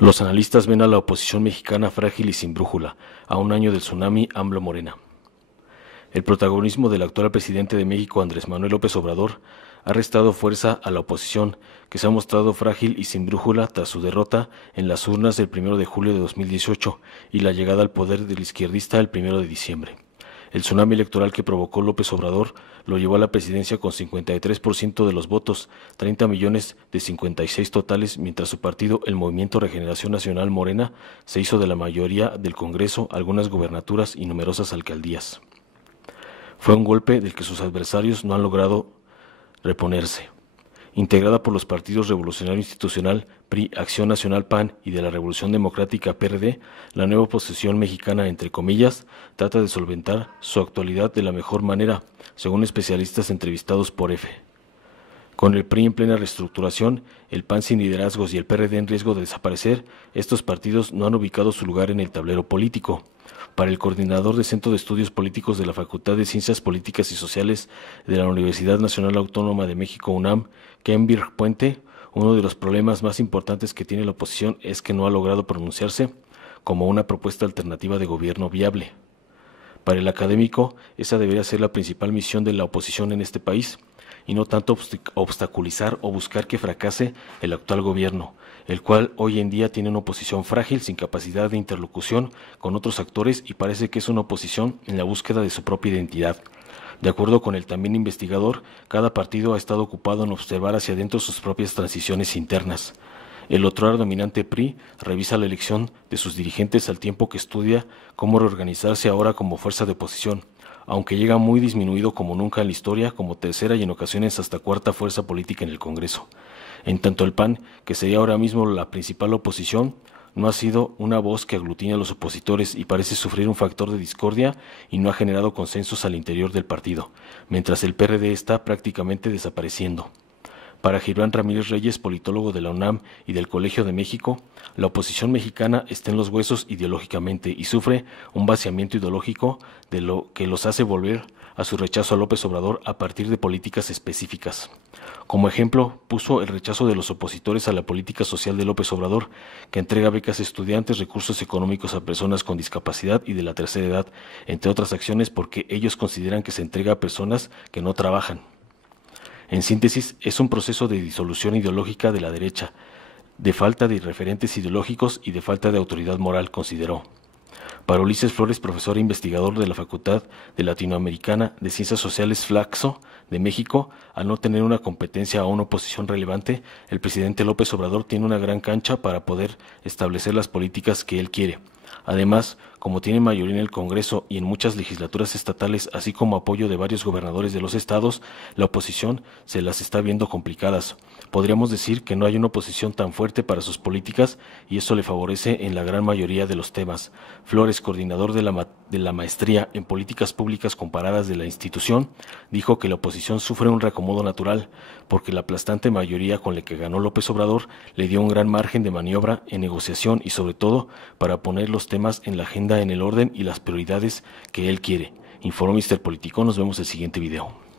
Los analistas ven a la oposición mexicana frágil y sin brújula, a un año del tsunami AMLO-Morena. El protagonismo del actual presidente de México, Andrés Manuel López Obrador, ha restado fuerza a la oposición, que se ha mostrado frágil y sin brújula tras su derrota en las urnas del 1 de julio de 2018 y la llegada al poder del izquierdista el 1 de diciembre. El tsunami electoral que provocó López Obrador lo llevó a la presidencia con 53% de los votos, 30 millones de 56 totales, mientras su partido, el Movimiento Regeneración Nacional Morena, se hizo de la mayoría del Congreso, algunas gubernaturas y numerosas alcaldías. Fue un golpe del que sus adversarios no han logrado reponerse. Integrada por los partidos Revolucionario Institucional, PRI, Acción Nacional PAN y de la Revolución Democrática PRD, la nueva oposición mexicana, entre comillas, trata de solventar su actualidad de la mejor manera, según especialistas entrevistados por EFE. Con el PRI en plena reestructuración, el PAN sin liderazgos y el PRD en riesgo de desaparecer, estos partidos no han ubicado su lugar en el tablero político. Para el coordinador del Centro de Estudios Políticos de la Facultad de Ciencias Políticas y Sociales de la Universidad Nacional Autónoma de México, UNAM, Ken Birg Puente, uno de los problemas más importantes que tiene la oposición es que no ha logrado pronunciarse como una propuesta alternativa de gobierno viable. Para el académico, esa debería ser la principal misión de la oposición en este país, y no tanto obstaculizar o buscar que fracase el actual gobierno, el cual hoy en día tiene una oposición frágil, sin capacidad de interlocución con otros actores, y parece que es una oposición en la búsqueda de su propia identidad. De acuerdo con el también investigador, cada partido ha estado ocupado en observar hacia adentro sus propias transiciones internas. El otrora dominante PRI revisa la elección de sus dirigentes al tiempo que estudia cómo reorganizarse ahora como fuerza de oposición, aunque llega muy disminuido como nunca en la historia, como tercera y en ocasiones hasta cuarta fuerza política en el Congreso. En tanto el PAN, que sería ahora mismo la principal oposición, no ha sido una voz que aglutine a los opositores y parece sufrir un factor de discordia y no ha generado consensos al interior del partido, mientras el PRD está prácticamente desapareciendo. Para Gibran Ramírez Reyes, politólogo de la UNAM y del Colegio de México, la oposición mexicana está en los huesos ideológicamente y sufre un vaciamiento ideológico de lo que los hace volver a su rechazo a López Obrador a partir de políticas específicas. Como ejemplo, puso el rechazo de los opositores a la política social de López Obrador, que entrega becas a estudiantes, recursos económicos a personas con discapacidad y de la tercera edad, entre otras acciones, porque ellos consideran que se entrega a personas que no trabajan. En síntesis, es un proceso de disolución ideológica de la derecha, de falta de referentes ideológicos y de falta de autoridad moral, consideró. Para Ulises Flores, profesor e investigador de la Facultad de Latinoamericana de Ciencias Sociales Flaxo de México, al no tener una competencia o una oposición relevante, el presidente López Obrador tiene una gran cancha para poder establecer las políticas que él quiere. Además, como tiene mayoría en el Congreso y en muchas legislaturas estatales, así como apoyo de varios gobernadores de los estados, la oposición se las está viendo complicadas. Podríamos decir que no hay una oposición tan fuerte para sus políticas y eso le favorece en la gran mayoría de los temas. Flores, coordinador de la maestría en políticas públicas comparadas de la institución, dijo que la oposición sufre un reacomodo natural porque la aplastante mayoría con la que ganó López Obrador le dio un gran margen de maniobra en negociación y sobre todo para poner los temas en la agenda en el orden y las prioridades que él quiere. Informó Mr. Político. Nos vemos en el siguiente video.